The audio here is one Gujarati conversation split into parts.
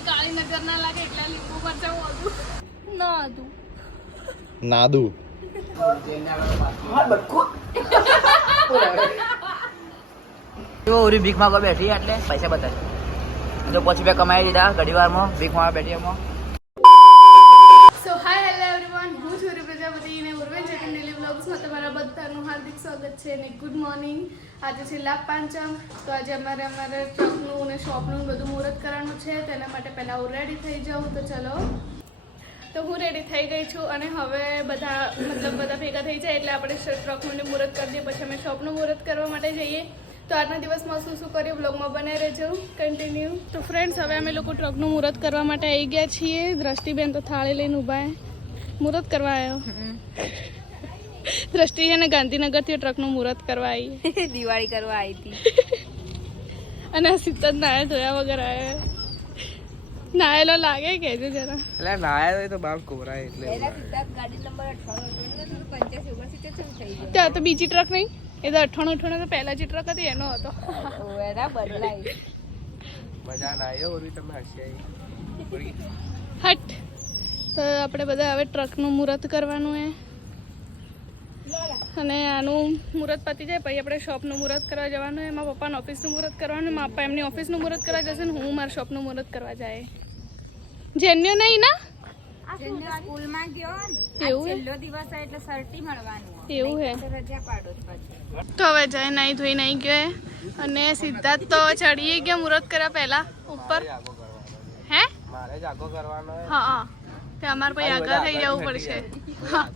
કોઈની કાળી નજર ના લાગે એટલે લીંબુ મરચાં ઓછું ના હતું નાદુ ઓરી ભીખ માંગવા બેઠી એટલે પૈસા બતાવે તો પછી બે કમાઈ લીધા ઘડી વારમાં ભીખ માંગવા બેઠી એમાં. સો હાય હેલો એવરીવન, હું છું રી પ્રજાપતિ અને ઉર્વેન ચેતન ડેલી વ્લોગ્સમાં તમારા બધાનું હાર્દિક સ્વાગત છે અને ગુડ મોર્નિંગ. આજે છે લાભ પાંચમ, તો આજે અમારે ટ્રકનું અને શોપનું બધું મુહૂર્ત કરવાનું છે. તેના માટે પહેલાં હું રેડી થઈ જાઉં. તો ચલો, તો હું રેડી થઈ ગઈ છું અને હવે બધા ભેગા થઈ જાય એટલે આપણે ટ્રકનું મુહૂર્ત કરી દઈએ, પછી અમે શોપનું મુહૂર્ત કરવા માટે જઈએ. તો આજના દિવસમાં શું શું કર્યું બ્લોગમાં બનાવી રહેજો કન્ટિન્યુ. તો ફ્રેન્ડ્સ, હવે અમે લોકો ટ્રકનું મુહૂર્ત કરવા માટે આવી ગયા છીએ. દ્રષ્ટિબેન તો થાળી લઈને ઊભા મુહૂર્ત કરવા આવ્યો. દ્રષ્ટિ છે ને ગાંધીનગરથી ટ્રકનું મુહૂર્ત કરવા આવી, દિવાળી કરવા આવી હતી. અને સિદ્ધ નાયા ધોયા વગર આવ્યા. નાયેલો લાગે કે છે જરા એટલે નાયા તો બાપ કોરાય એટલે પહેલા સિદ્ધાર્થ ગાડી નંબર 88 85 થઈ ગયો. ત્યાં તો બીજી ટ્રક નહીં, એ તો 98 તો પહેલા જે ટ્રક હતી એનો હતો. ઓવેરા બદલાઈ મજા ના આવ્યો ઓરી તમે હસ્યા હટ. તો આપણે બધા હવે ટ્રકનું મુહૂર્ત કરવાનું હે અને આનું મુહૂર્ત પતી જાય પછી આપણે શોપનું મુહૂર્ત કરવા જવાનું હોય. મારા પપ્પાનું ઓફિસનું મુહૂર્ત કરવાનું, મારા પપ્પા એમની ઓફિસનું મુહૂર્ત કરવા જશે ને હું મારા શોપનું મુહૂર્ત કરવા જાય. જેન્યુ નહીં ના સ્કૂલમાં ગયો ને એવું હે? છેલ્લો દિવસ એટલે સર્ટી મળવાનું એવું હે? રજા પાડો પછી. તો હવે જાય નહીં ધોઈ નહીં ગયો અને સિદ્ધાર્થ તો ચડીએ ગયો મુહૂર્ત કર્યા પહેલા ઉપર. હે મારે જ આગો કરવાનો હે. હા, તે અમારે પછી આગળ થઈ જવું પડશે. હા.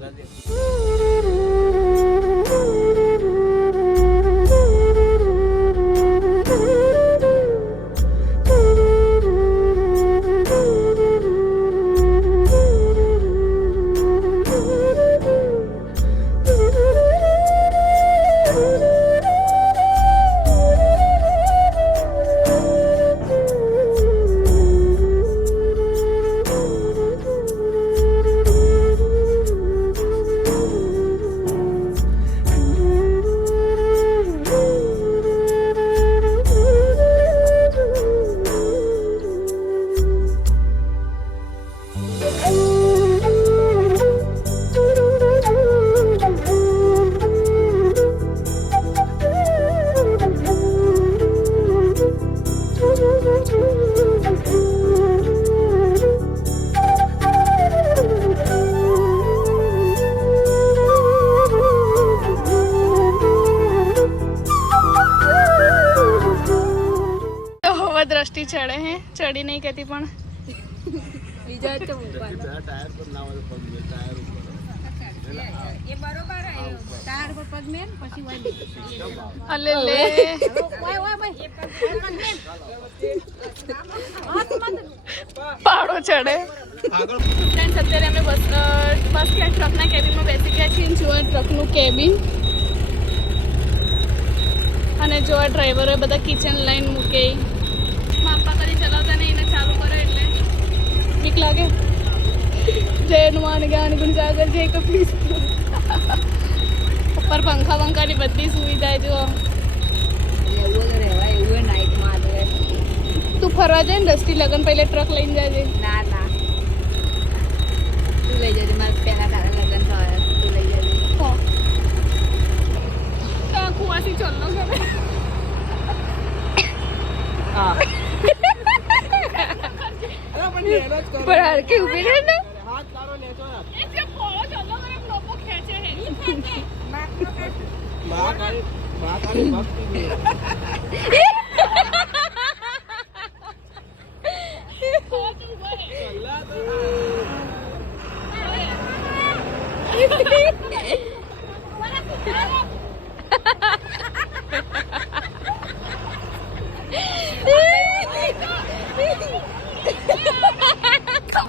દ્રષ્ટિ ચડે હે, ચડી નહીં કહેતી પણ બીજા તો ઉપર ટાયર પર ના હોય પગ મે ટાયર ઉપર એ બરોબર આવ્યો તાર પર પગ મેન પછી વાઈ અલે લે ઓય ઓય ભાઈ એ પગ મેન પાડો ચડે. ફ્રેન્ડ્સ, અત્યારે અમે બસ સ્ટેન્ડ ટ્રકના કેબિનમાં બેસી ગયા છીએ. જુઓ ટ્રકનું કેબિન અને જો આ ડ્રાઈવરોએ બધા કિચન લાઈન મૂકે. માપા કદી ચલાવતા નહીં એને ચાલુ કરે એટલે બીક લાગે. જય હનુમાન જ્ઞાન ગુણ સાગર જય કપીસ. ઉપર પંખા બંખાની બધી સુવિધા જો. એવું રહેવાય એવું નાઈટમાં તો તું ફરવા જાય ને રસ્તી લગન પહેલે ટ્રક લઈને જાય. ના ના તું લઈ જજે. મારે પહેલા તારા લગ્ન થયા તું લઈ જજે. ત્યાં કુવાસી ચોલ્લો કરે. હા પણ હરકી ઊભી રહે ને. હાથ તારો લેજો યાર એ જે ફોળો ચોલ્લો કરે લોકો ખેંચે હે. બા કાળી ભક્તિ છે.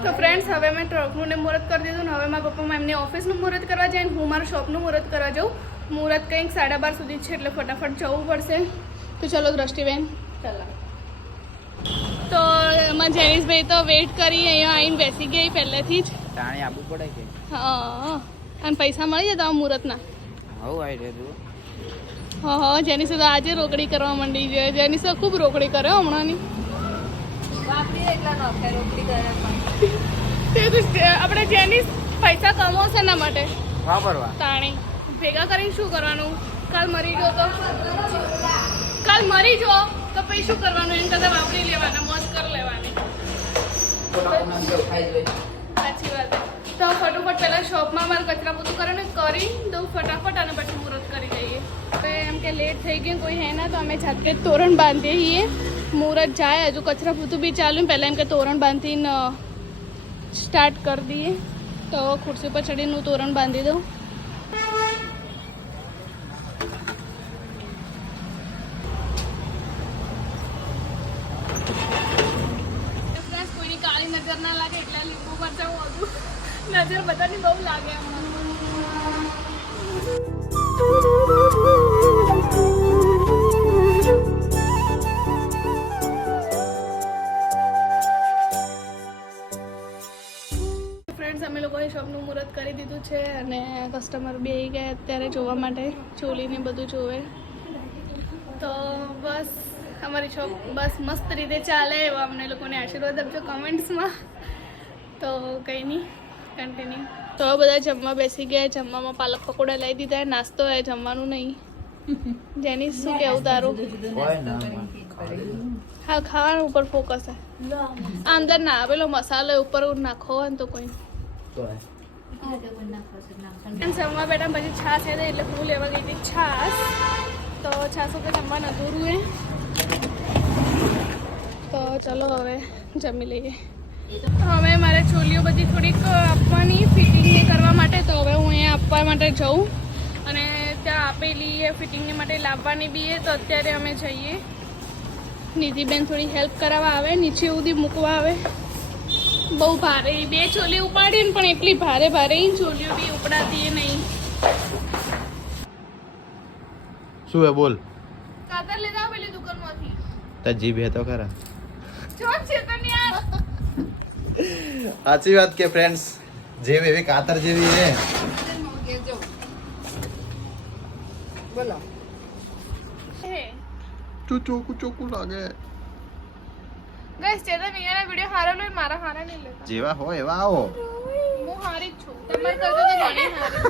તો ફ્રેન્ડ્સ, હવે મેં ટ્રકનું ને મુહૂર્ત કરી દીધું ને હવે મારા પપ્પા એમની ઓફિસનું મુહૂર્ત કરવા જાય ને હું મારું શોપનું મુહૂર્ત કરવા જાઉં. મુહૂર્ત કંઈક 12:30 સુધી છે એટલે ફટાફટ જવું પડશે. તો ચલો દ્રષ્ટિબેન ચાલો. તો એમાં જેનિસભાઈ તો વેઇટ કરી અહીંયા આવીને બેસી ગઈ પહેલેથી જ. તાણે આવવું પડે કે હા, અને પૈસા મળી જતા મુહૂર્તના. આવું આવી રહ્યું. હા, જેની સાથે આજે રોકડી કરવા માંડી છે. જેની સાથે ખૂબ રોકડી કરે હમણાંની. બાપરી એટલા નોખે રોટલી કરે પણ આપણે જેની પૈસા કમાવશે એના માટે વાપરવા તાણી ભેગા કરીને શું કરવાનું? કાલ મરી જો તો પછી શું કરવાનું? એમ કરતા વાપરી લેવાના, મોજ કરી લેવાની. સાચી વાત. તો ફટોફટ પહેલા શોપમાં મારે કચરા બધું કરે ને કરી દઉં ફટાફટ અને પછી મુહૂર્ત કરી દઈએ. હવે એમ કે લેટ થઈ ગયું કોઈ હે ના તો અમે જાતે જ તોરણ બાંધીએ છીએ. મુહૂર્ત જાય હજુ કચરા બધું બી ચાલુ પહેલાં એમ કે તોરણ બાંધીને સ્ટાર્ટ કરી દઈએ. તો ખુરશી પર ચડીને હું તોરણ બાંધી દઉં. કોઈની કાળી નજર ના લાગે એટલે લીંબુ મરચાં વધુ નજર બધાની બહુ લાગે ફ્રેન્ડ્સ અમે લોકોએ શોપનું મુહૂર્ત કરી દીધું છે અને કસ્ટમર બે ગયા અત્યારે જોવા માટે ચોલીને બધું જોવે. તો બસ અમારી શોપ બસ મસ્ત રીતે ચાલે એવા અમને લોકોને આશીર્વાદ આપજો કમેન્ટ્સમાં. તો કંઈ નહીં કન્ટિન્યુ. તો બધા જમવા બેસી ગયા. જમવામાં પાલક પકોડા લઈ દીધા. નાસ્તો હોય જમવાનું નહીં. જેની શું કેવું તારું? હા ખાવાનું ઉપર ફોકસ હે. આ અંદર ના પેલો મસાલો ઉપર નાખો હોય ને તો કોઈ જમવા બેઠા પછી છાશ હતી એટલે હું લેવા ગઈ હતી છાશ. તો છાશ ઉપર જમવાનું અધૂરું હે. તો ચલો હવે જમી લઈએ. હવે મારે ચોલીઓ બધી થોડીક આપવાની ફિટિંગની કરવા માટે. તો હવે હું અહીંયા આપવા માટે જાઉં અને ત્યાં આપેલી એ ફિટિંગની માટે લાવવાની બી છે. તો અત્યારે અમે જઈએ. નિધિબેન થોડી હેલ્પ કરાવવા આવે, નીચે સુધી મૂકવા આવે. બહુ ભારે બે ચોલી ઉપાડી ને પણ એટલી ભારે ચોલીઓ બી ઉપડાતી નહીં. શું હે બોલ? કાતર લેતા પેલી દુકાનમાંથી. તાર જીભ હે તો ખરા. જોર છે તને યાર. સાચી વાત કે ફ્રેન્ડ્સ જેવી એવી કાતર જેવી હે. બોલો હે ચોખ્ખું ચોખ્ખું લાગે. ગાઈસ ચેતન અહીંયાના વિડિયો હારા લો મારા હારા નહીં લેતા. જેવા હોય એવા આવો. હું હારી જ છું. તમારે કરજો તો ઘણી હારી.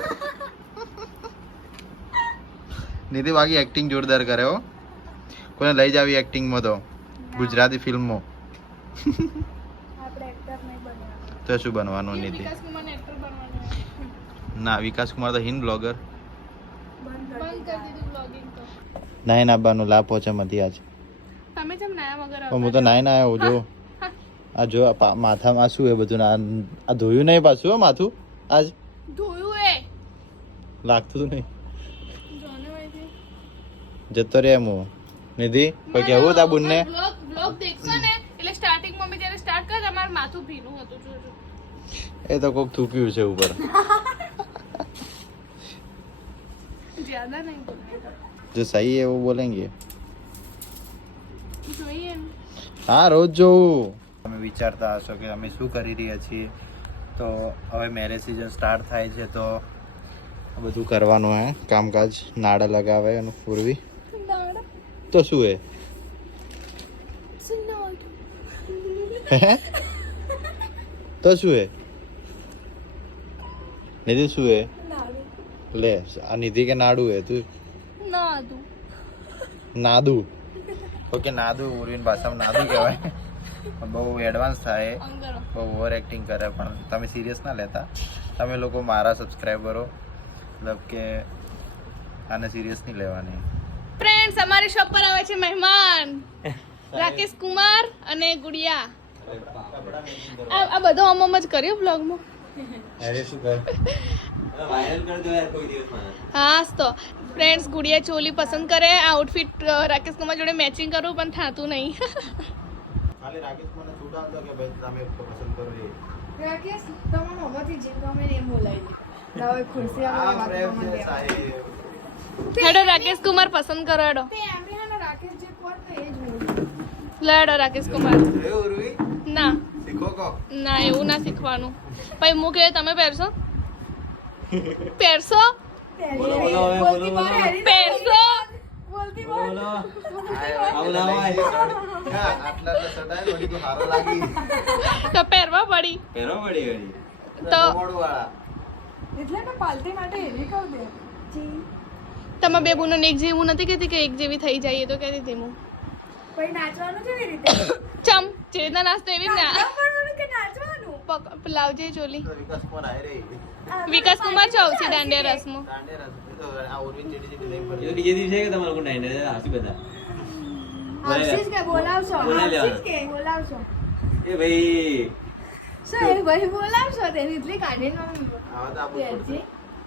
નિધિ બાકી એક્ટિંગ જોરદાર કરે હો. કોઈને લઈ જાવી એક્ટિંગમાં તો ગુજરાતી ફિલ્મમાં. આપણે એક્ટર નહીં બનવાનું. તો શું બનવાનું નિધિ? વિકાસ કુમારને એક્ટર બનવાનું. ના વિકાસ કુમાર તો હિન્દ બ્લોગર. બંધ કરી દીધું બ્લોગિંગ તો. નાઈન આવવાનું લાભ પહોંચે મતી આજ. તમે જેમ નાયા વગર હું તો નાઈન આવ્યો જો. આ જો માથામાં શું એ બધું આ ધોયું નહીં પાછું હો માથું આજ ધોયું એ લાગતું તો નહીં. જોને વઈથી જતો રે હું નિધિ કોઈ કેવું તા બુનને બ્લોગ દેખશો ને એટલે સ્ટાર્ટિંગમાં મેં જ્યારે સ્ટાર્ટ કર્યું તમારું માથું ભીનું હતું જોજો. એ તો કોક થૂક્યું છે ઉપર. જ્યાદા નહીં બોલને જો સહી है वो बोलेंगे. જોઈએ એમ. હા રોજ જોઉં. તમે વિચારતા હશો કે અમે શું કરી રહ્યા છીએ. તો હવે મેરેજ સિઝન સ્ટાર્ટ થાય છે તો બધું કરવાનું હે કામકાજ. નાડા લગાવે અને પૂરવી તો શું હે તો શું હે નિધિ શું હે લે આ નિધિ કે નાડું હે તું ના તું નાદુ. ઓકે નાદુ ઉર્વિન ભાષામાં નાદુ કહેવાય. બહુ એડવાન્સ થાય, અંગરો બહુ ઓવર એક્ટિંગ કરે પણ તમે સિરિયસ ના લેતા. તમે લોકો મારા સબસ્ક્રાઈબરો મતલબ કે આને સિરિયસ નહીં લેવાની. ફ્રેન્ડ્સ અમારી શોપ પર આવે છે મહેમાન રાકેશ કુમાર અને ગુડિયા. આ બધો અમમ જ કર્યો બ્લોગમાં. અરે શું કર હા તો ફ્રેન્ડ્સ ગુડિયા ચોલી પસંદ કરે. આ આઉટફિટ રાકેશ કુમાર જોડે મેચિંગ કરું પણ થાતું નહીં. ખાલી રાકેશ મને છૂટા હતો કે ભાઈ તમે પસંદ કરો એ. રાકેશ તમારો હવાથી જે ગમે એમ બોલાવી દે. હવે ખુરશી આ આવે પ્રેમ વાત છે સાહેબ. હેડો રાકેશ કુમાર પસંદ કરો. હેડો તે એમને રાકેશ જે કોણ ને એ જ બોલ. લેડો રાકેશ કુમાર. એ ઉર્વી ના શીખો કો. ના એવું ના શીખવાનું. પછી હું કહે તમે પહેરશો પહેરશો બોલતી બાર હેરી પહેરશો જલ્દી બોલ. આટલા સડાય વળી તો હારો લાગી તો પહેરવા પડી પેરો પડી વળી તો વાળા એટલે ને પાલટી માટે એવી કહું દે તમે બે બુનો એક જેવું નથી કહેતી કે એક જેવી થઈ જાય તો કહેતી હતી હું પછી નાચવાનું કેવી રીતે ચમ જે રીતના નાસ્તો એવી જ ના નાચવાનું કે નાચવાનું લાવજે ચોલી વિકાસ કોણ આવી રહી વિકાસ કુમાર છો આવશે દાંડિયા રસમાં દાંડે રસ તો આ ઓરવીન ચીડી ચીડી લઈ પડી બીજે દિવસે કે તમારે કોઈ નાઈને આવશે બધા આવશીશ કે બોલાવશો બોલાવી આવશીશ કે બોલાવશો એ ભાઈ શું એ ભાઈ બોલાવશો તેની એટલે કાઢીને આવા તો આપું બેસી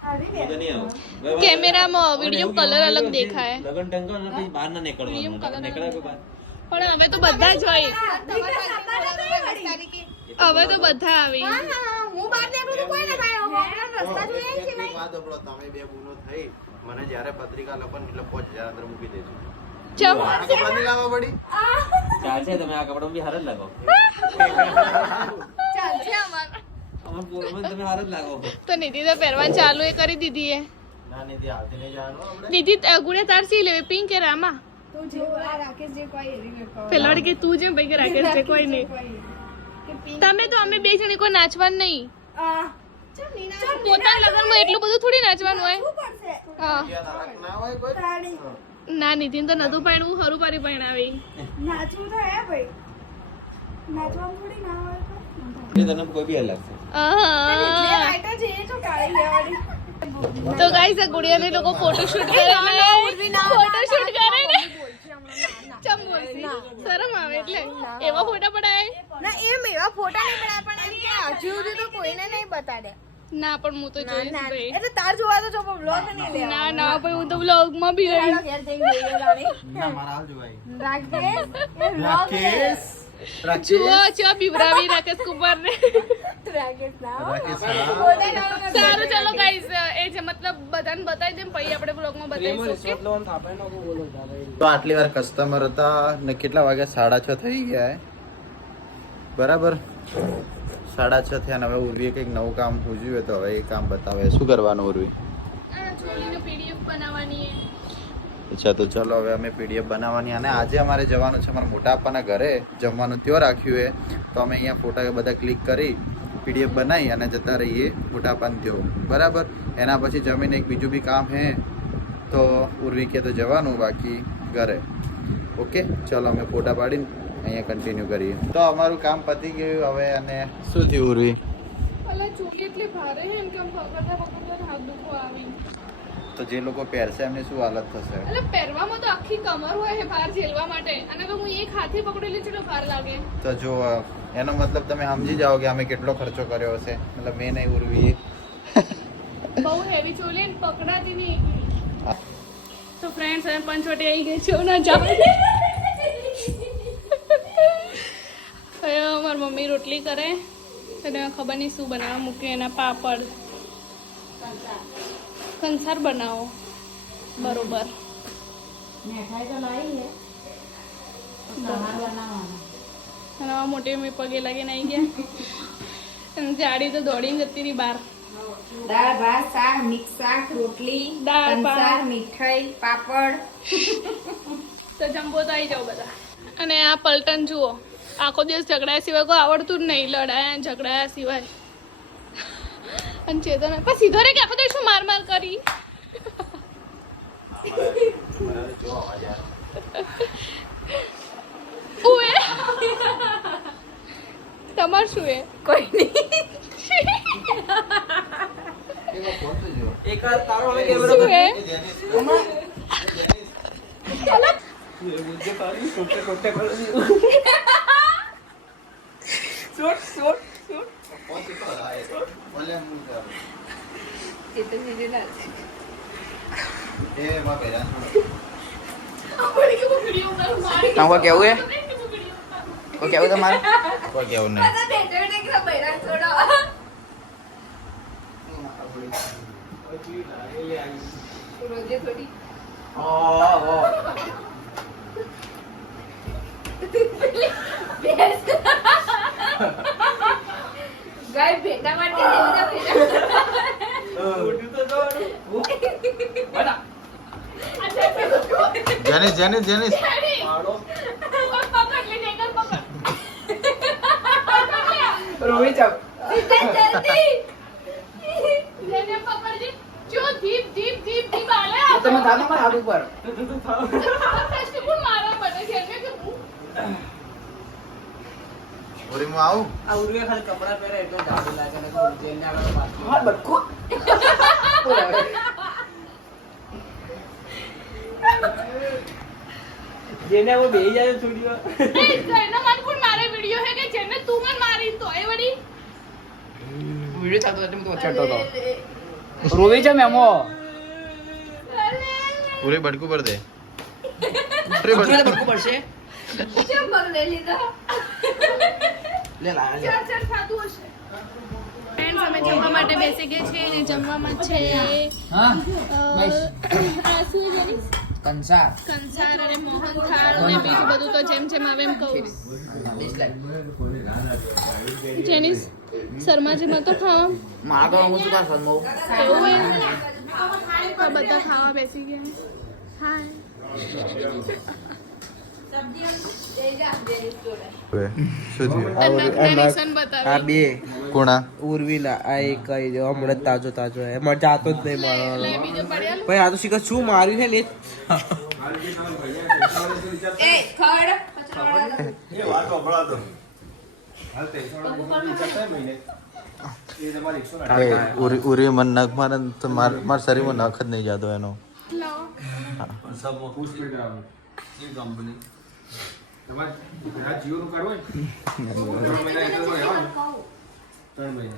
આવી હું તો બે નહીં આવું કેમેરામાં વિડીયો કલર અલગ દેખાય લગન ટંકો ને પછી બહાર ના Medium colour નીકળવાનું નીકળે કોઈ બહાર પણ હવે તો બધા જ હોય હા હવે તો બધા આવી હા હું બહાર નીકળું તો કોઈ ના થાય રસ્તા જોઈએ છે એક વાત સાંભળો, તમે બે બુનો થઈ મને જ્યારે પત્રિકા લખો ને એટલે 5000 અંદર મૂકી દેજો ચમ મારા કપડાં નહીં લાવવા પડી ચાલશે તમે આ કપડાં બી હાર જ લાગો ચાલશે અમાર અમાર પોરમાં તમે હાર જ લાગો તો નિધિ તો પહેરવાનું ચાલુ એ કરી દીધી એ ના નથી હાલતી નહીં જવાનું આપણે નિધિ ગુડે તાર સી લેવી પિંક કે રામા તું જે બોલા રાકેશ જે કોઈ એવી વેકો પેલા વાળી કે તું જેમ ભાઈ કે રાકેશ છે કોઈ નહીં તમે તો અમે બે જણી કોઈ નાચવાનું નહીં ચમ નીના પોતાના લગ્નમાં એટલું બધું થોડી નાચવાનું હોય શું પડશે હા ત્યાં નાટક ના હોય કોઈ તાળી ના નિધિન તો નતું પાડવું હરું પારી પરણાવી નાચવું તો હે ભાઈ નાચવાનું થોડી ના હોય એ તને કોઈ બી હાર લાગશે લાઈટર જઈએ તો કાળી લેવાની તો ગાઈસ આ ગુડિયાને લોકો ફોટોશૂટ કરે ને ફોટોશૂટ કરે ને ચમ બોલસી શરમ આવે એટલે એવા ફોટા પડાય ના એમ એવા ફોટા નહીં પડાય પણ એમ કે હજુ સુધી તો કોઈને નહીં બતાડે ના પણ હું તો જોઈશ ભાઈ એટલે તાર જોવા તો જો બ્લોગ નહીં લેવા ના ના ભાઈ હું તો વ્લોગમાં બી રહી ઘેર જઈને જોઈએ રાણી ના મારા હાલ જોવાય રાકેશ એ vlog હે. જુઓ ચો બિવરાવી રાકેશ કુમાર ને રાકેશ ના રાકેશ હા. બોલે ના સારું ચાલો ગાઈસ એ છે મતલબ બધાને બતાવી દે પછી આપણે વ્લોગમાં બતાવીશું okay? તો આટલી વાર કસ્ટમર હતા ને કેટલા વાગ્યા 6:30 થઈ ગયા બરાબર 6:30 થયા ને હવે ઉર્વીએ કંઈક નવું કામ પૂછ્યું તો હવે એ કામ બતાવે શું કરવાનું ઉર્વી આ ચોલીનો PDF બનાવવાની છે. અચ્છા તો ચલો હવે અમે પીડીએફ બનાવવાની અને આજે અમારે જવાનું છે અમારા મોટા આપવાના ઘરે જમવાનું ત્યાં રાખ્યું છે તો અમે અહીંયા ફોટા બધા ક્લિક કરી પીડીએફ બનાવી અને જતા રહીએ મોટા આપવાને ત્યાં બરાબર એના પછી જમીને એક બીજું બી કામ છે તો ઉર્વી કે તો જવાનું બાકી ઘરે ઓકે ચલો અમે ફોટા પાડીને અહીંયા કન્ટિન્યુ કરીએ તો અમારું કામ પતી ગયું હવે અને શું થયું ઉર્વી અલા ચોલી એટલી ભારે છે એમ કે આમ પકડતા હાથ દુખવા આવી તો જે લોકો પહેરશે એમની શું હાલત થશે એટલે પહેરવામાં તો આખી કમર હોય છે ભાર ઝેલવા માટે અને તો હું એક હાથે પકડેલી છે તો ભાર લાગે તો જો એનો મતલબ તમે સમજી જાઓ કે અમે કેટલો ખર્ચો કર્યો હશે મતલબ મેં નહીં ઉર્વી બહુ હેવી ચોલી ને પકડાતી નહીં તો ફ્રેન્ડ્સ હવે પંચવટી આવી ગઈ છે ના જાવ હવે મારી મમ્મી રોટલી કરે અને ખબર નહીં શું બનાવવા મૂકે એના પાપડ કંસાર બનાવો બરોબર અને આ મોટી મમ્મી પગે લાગીને આવી ગયા અને જાડી તો દોડીને જતી રહી બહાર દાળ ભાત શાક મિક્સ શાક રોટલી દાળ, ભાત. કંસાર મીઠાઈ પાપડ તો જમ્બો તો આવી જાઓ બધા અને આ પલટન જુઓ આખો દિવસ ઝઘડાયા સિવાય કોઈ આવડતું જ નહીં લડાયા ઝઘડાયા સિવાય અને ચેતન પણ સીધો રે કે આખો દિવસ શું માર માર કરી ઉએ તમાર શું એ કોઈ નહીં એક વાર તારો હવે શું એ તમારે કેવું હે કોઈ કેવું તમારે કોઈ કેવું નહીં ગાય ભેટા માટે જેવું ભેટા જેનિસ જેનિસ જેનિસ રોવી જાવ તમે થાનો મારા હાથ ઉપર ઓરી હું આવું આ ઉર્વે ખાલી કપડા પહેરે એટલે જાદુ લાગે ને તો જેને આગળ પાછું હા બટકો જેને वो બેહી જાય સ્ટુડિયો વિડિયો ચાલતો હતો તો છટતો હતો રોવી છે મેમો પૂરી બટકું પર દે ઉતરે બટકો પડશે લે લા ફ્રેન્ડ્સ અમે જમવા માટે બેસી ગયા છીએ અને જમવામાં છે હા બસ આ શું છે જેનિસ? કંસાર કંસાર અને મોહન થાળ અને બીજું બધું તો જેમ જેમ આવે એમ કહું જેનિસ શર્માજીમાં તો ખાવા માગો હું શું કામ સમો એવું હે? તો બધા ખાવા બેસી ગયા હાય શું થયું નિશાન બતાવી બે કોણા ઉર્વિલા આ એક હમણાં તાજો તાજો હે મને જાતો જ નહીં મારવાનો લે બીજો પડ્યા ભાઈ આ તો શીખર શું માર્યું છે લે ઉરી મન નખ મારે તો મારા શરીરમાં નખ જ નહીં જાતો એનો લાવો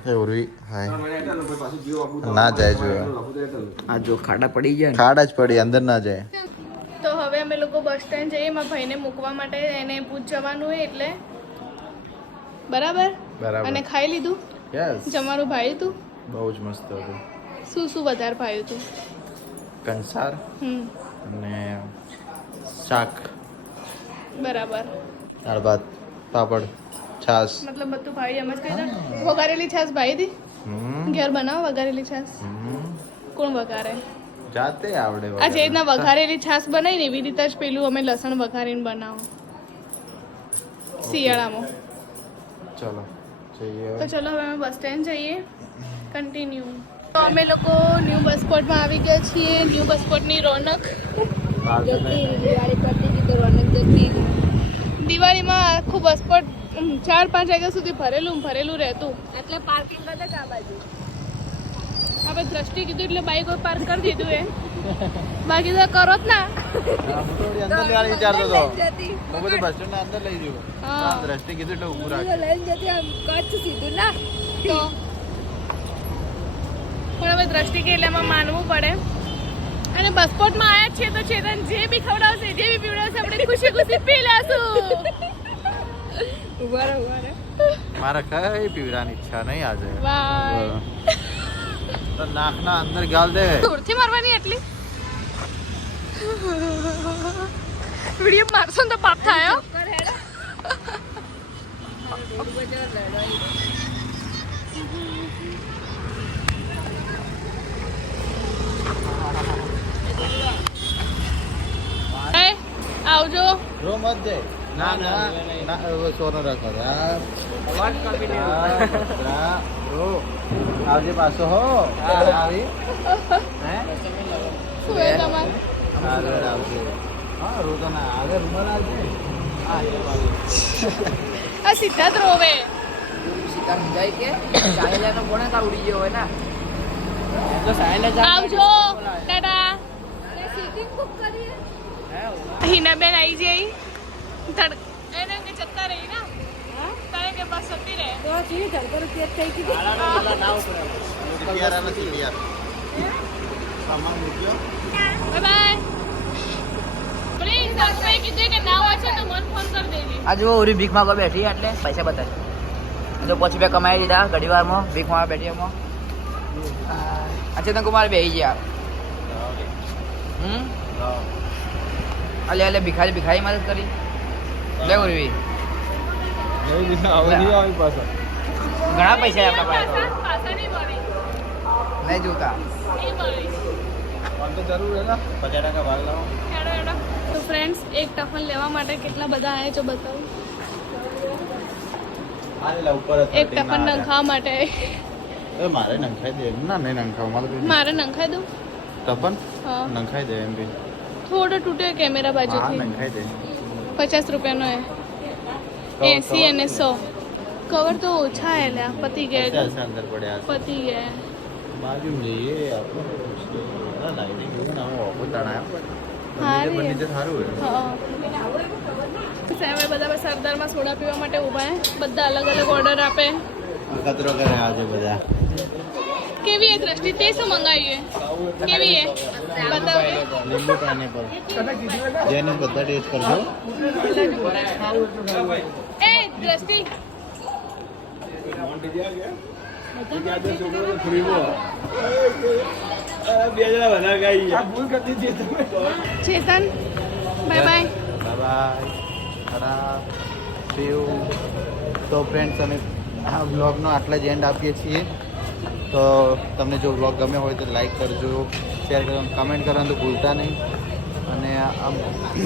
એ ઉર્વી હાય ના જાય જો આ જો ખાડા પડી ગયા ખાડા જ પડી અંદર ના જાય તો હવે અમે લોકો બસ સ્ટેન્ડ જઈએ મારા ભાઈને મૂકવા માટે એને પૂછ જવાનું હોય એટલે બરાબર બરાબર. અને ખાઈ લીધું યસ જમવાનું ભાઈ તું બહુ જ મસ્ત હતું શું શું વધારે ભાવ્યું તું કંસાર હમ અને શાક બરાબર દાળ ભાત પાપડ છાશ મતલબ બધું ભાઈ એમ જ કહી વઘારેલી છાશ ભાઈ હતી હમ ઘેર બનાવો વઘારેલી છાશ હમ. કોણ વઘારે જાતે આવડે આ જે રીતના વઘારેલી છાશ બનાવી ને એવી રીતે જ પેલું અમે લસણ વઘારીને બનાવો શિયાળામાં ચલો જઈએ તો ચલો હવે અમે બસ સ્ટેન્ડ જઈએ કન્ટિન્યુ તો અમે લોકો ન્યૂ બસ સ્પોટમાં આવી ગયા છીએ ન્યૂ બસ સ્પોટની રોનક દિવાળીમાં આખું બસ સ્પોટ 4-5 વાગ્યા સુધી ભરેલું રહેતું એટલે પાર્કિંગ કરે છે આ બાજુ આપણે દ્રષ્ટિ કીધું એટલે બાઈક પાર્ક કરી દીધું એ બાકી તો કરો જ ના અંદર લેવાનું વિચારતો હતો જતી હું બધું બસ સ્ટેન્ડ અંદર લઈ ગયો હા. દ્રષ્ટિ કીધું એટલે ઊભું રાખ લઈને જતી આમ કચ્છ સીધું ના તો પણ હવે દ્રષ્ટિ કે એટલે એમાં માનવું પડે અને બસ સ્પોટમાં આવ્યા છીએ તો ચેતન જે બી ખવડાવશે જે બી પીવડાવશે આપણે ખુશી ખુશી પી લેશું ઉભા રહો મારા કઈ પીવડાની ઈચ્છા નહીં આજે વાહ તો નાકના અંદર ગાલ દે દૂરથી મારવાની એટલી વિડીયો મારશો ને તો પાપ થાય હો. એ, આવજો રો મત દે ના ના ના સોનો રાખો રો આવજે પાછો હો આવી શું હે તમારે આગળ આવજે હા રો તો ના આગળ રૂમાલ આવજે આ સીધા જ રોવે સીતા જાય કે ચાલે જાય તો કોને કા ઉડી ગયો હોય ને તો સાયલે આવજો ટાટા હિનાબેન આવી જઈ એને કે જતા રહી ને તારે કે બસ જતી રહે તો ચીની ધરકર તેજ થઈ ગઈ સામાન મૂક્યો બાય બાય પ્લીઝ આપણે કીધું કે ના હોય છે તો મને ફોન કરી દેજે આ જો ઓરી ભીખ માંગવા બેઠી એટલે પૈસા બતાય જો 5 રૂપિયા કમાઈ લીધા ઘડીવારમાં ભીખ માંગવા બેઠી એમાં અચેતન કુમાર બેહી ગયા અલે ભિખારી મદદ કરી લે ઓરવી ઘણા પૈસા આપણા પાસે પાછા નહીં મળી નહીં જોતા નહીં મળી તો જરૂર હે ને 50% ભાગ લાવો. તો ફ્રેન્ડ્સ એક ટફન લેવા માટે કેટલા બધા આવ્યા છે બતાવું. આલેલા ઉપર જ એક ટફન નંખાવા માટે એ મારે નંખાઈ દે ના નહીં નંખાવ મારે નંખાઈ દઉં. તપન હા નંખાઈ દે એમ બી થોડો તૂટ્યો કેમેરા હા બાજુથી. નંખાઈ દે 50 રૂપિયાનો હે. 80 અને 100 કવર તો ઓછા હે લ્યા. પતી ગયા હશે અંદર પડ્યા હશે. પતી ગયા. બાજુ લઈએ આપણે લાઈટિંગ જોઈને આમ ઓપો તણાય હારી હે. નીચે સારું હે હા સાહેબ બધા સરદારમાં સોડા પીવા માટે ઊભા હે. બધા અલગ અલગ ઓર્ડર આપે. કચરો કરે આજે બધા કેવી હે દ્રષ્ટિ? તે શું મંગાવ્યું હે? કેવી હે બતાવ. લીંબુ પાઇનેપલ જેને બધા ટેસ્ટ કરજો એ દ્રષ્ટિ ચેતન બાય બાય. બાય ખરાબ શિવ. તો ફ્રેન્ડ્સ અમે આ બ્લોગનો આટલા જ એન્ડ આપીએ છીએ. તો તમને જો બ્લોગ ગમે હોય તો લાઈક કરજો, શેર કરજો, કમેન્ટ કરવાનું તો ભૂલતા નહીં. અને આમ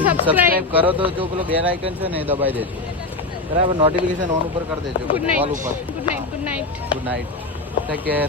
સબસ્ક્રાઈબ કરો તો જો પેલો બેલ આઇકન છે ને એ દબાઈ દેજો બરાબર. નોટિફિકેશન ઓન ઉપર કરી દેજો ગુડ નાઇટ. ઓલ ઉપર. Good night. Good night. Good night. Take care.